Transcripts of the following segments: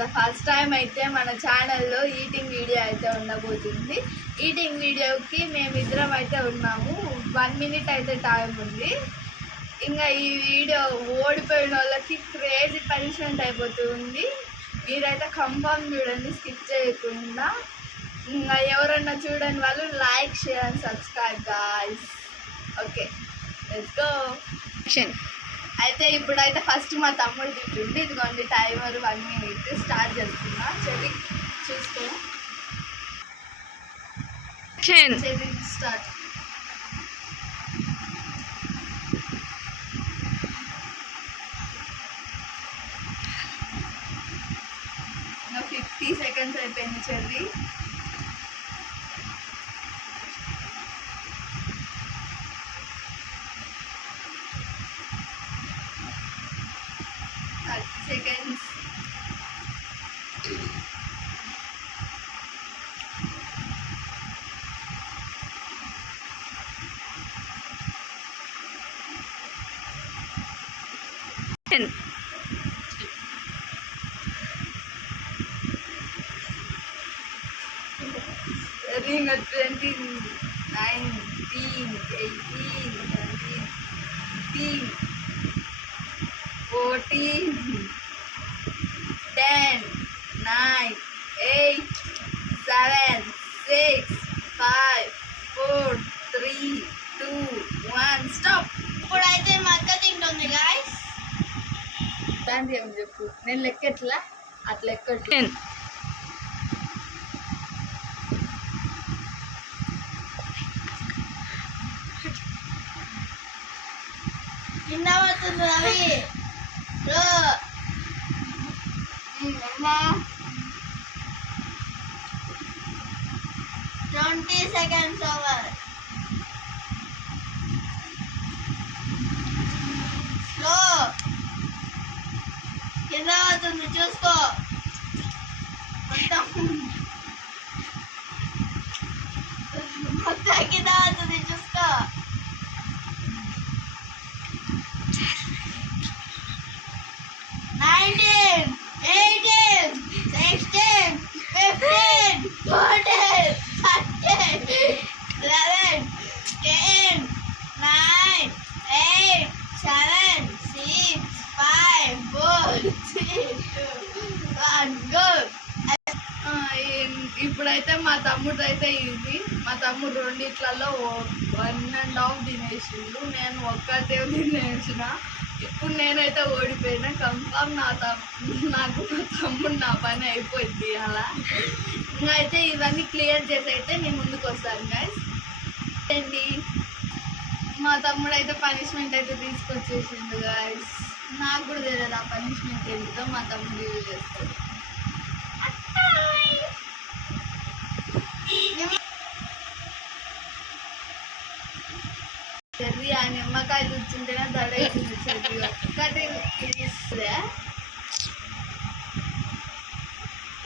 The first time అయితే మన ఛానల్లో ఈటింగ్ వీడియో అయితే ఉండబోతుంది. ఈటింగ్ వీడియోకి మేమిద్దరం అయితే ఉన్నాము. 1 minute అయితే టైం ఉంది. ఇంకా ఈ వీడియో ఓడిపోయిన వాళ్ళకి క్రేజీ పనిష్మెంట్ అయిపోతుంది. మీరైతే కన్ఫర్మ్ చూడండి, స్కిప్ చేయకుండా. ఇంకా ఎవరన్నా చూడని వాళ్ళు like, share and subscribe guys. Okay, let's go. అయితే ఇప్పుడైతే ఫస్ట్ మా తమ్ముడు తింటుంది. ఇదిగోండి టైమర్ 1 minute స్టార్ట్ చేస్తున్నా. చెల్లి చూసుకో, చెల్లి స్టార్ట్. ఇంకా 50 seconds అయిపోయింది చెల్లి. seconds. Ring at 20, 19, 18, 17, 14, 10, 9, 8, 7, 6, 5, 4, 3, 2, 1 stop. ఇప్పుడైతే మా అక్క తింటుంది గాయ్స్. దాని ఏం చెప్పు, నేను లెక్కట్లా అట్లా లెక్కట్లే. కింద పడుతుంది అవి. 20 seconds over. స్లో, కింద పడుతుంది చూసుకో. మొత్తం కింద పడుతుంది చూసుకో. 19, 18, 16, 15, 14, 13, 11, 10, 9, 8, 7, 6, 5, 4, 3, 2, 1 go. ఇప్పుడైతే మా తమ్ముడు అయితే ఇది. మా తమ్ముడు రెండిట్లలో 1.5 తినేసిండు. నేను ఒక్కటే తినేసిన. ఇప్పుడు నేనైతే ఓడిపోయినా. కన్ఫర్మ్ నాకు మా తమ్ముడు నా పని అయిపోయింది అలా. ఇంకా అయితే ఇవన్నీ క్లియర్ చేసి అయితే నేను ముందుకు వస్తాను గాయస్. అండి, మా తమ్ముడు అయితే పనిష్మెంట్ అయితే తీసుకొచ్చేసిండు గాయస్. నాకు కూడా తెలియదు ఆ పనిష్మెంట్ ఏంటిదో. మా తమ్ముడు యూజ్ చేస్తాడు. చెర్రీ ఆ నిమ్మకాయ కూర్చుంటేనే దడైతుంది. చెర్రీ ఒక్కటి ఇస్తుందా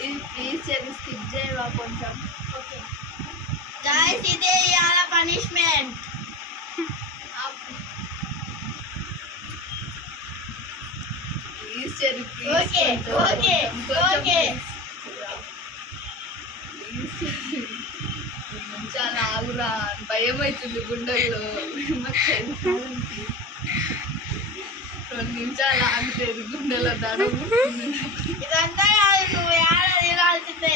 ఇది? ప్లీజ్ చెర్రీ స్కిప్ చేయవా కొంచెం. ఓకే గాయ్స్, ఇదే ఇవాళ punishment. Please cherry please. Okay okay okay చాలా ఆగురా, భయం అవుతుంది గుండెల్లో. 2 నిమిషాలు ఆగుతుంది గుండెలో దడ. ఇదంతా కాదు, నువ్వు ఏడ తినాల్సిందే.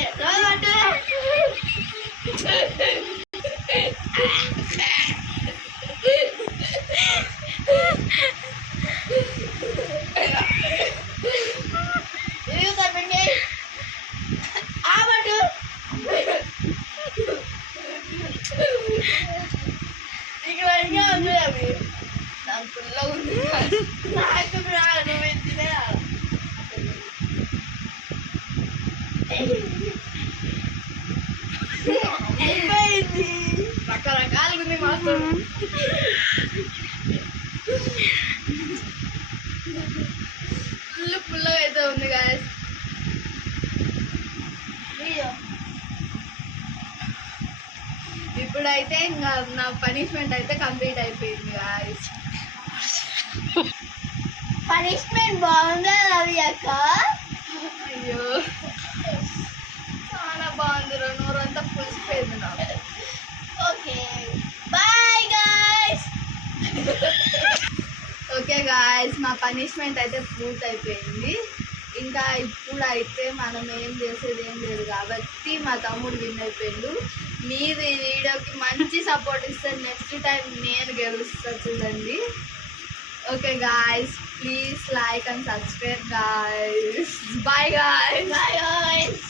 ఇక్కడ ఇంకా ఉంది అవి. నాకు ఫుల్గా ఉంది. నాకు రాను వెంటనే అయిపోయింది. రకరకాలుగా ఉంది మాత్రం. పుల్లగా అయితే ఉంది గాయస్. ఇప్పుడైతే ఇంకా నా పనిష్మెంట్ అయితే కంప్లీట్ అయిపోయింది గాయ్స్. పనిష్మెంట్ బాగుందా రవి అక్క? అయ్యో చాలా బాగుంది నోరంతా పులిసిపోయింది నాకు. Okay bye guys. Okay guys మా పనిష్మెంట్ అయితే పూర్తి అయిపోయింది. ఇంకా ఇప్పుడు అయితే మనం ఏం చేసేది ఏం లేదు కాబట్టి మా తమ్ముడు విన్ అయిపోయిండు. మీరు ఈ వీడియోకి మంచి సపోర్ట్ ఇస్తే నెక్స్ట్ టైం నేను గెలుస్తా చూడండి. Okay guys please like and subscribe guys. Bye guys. Bye guys.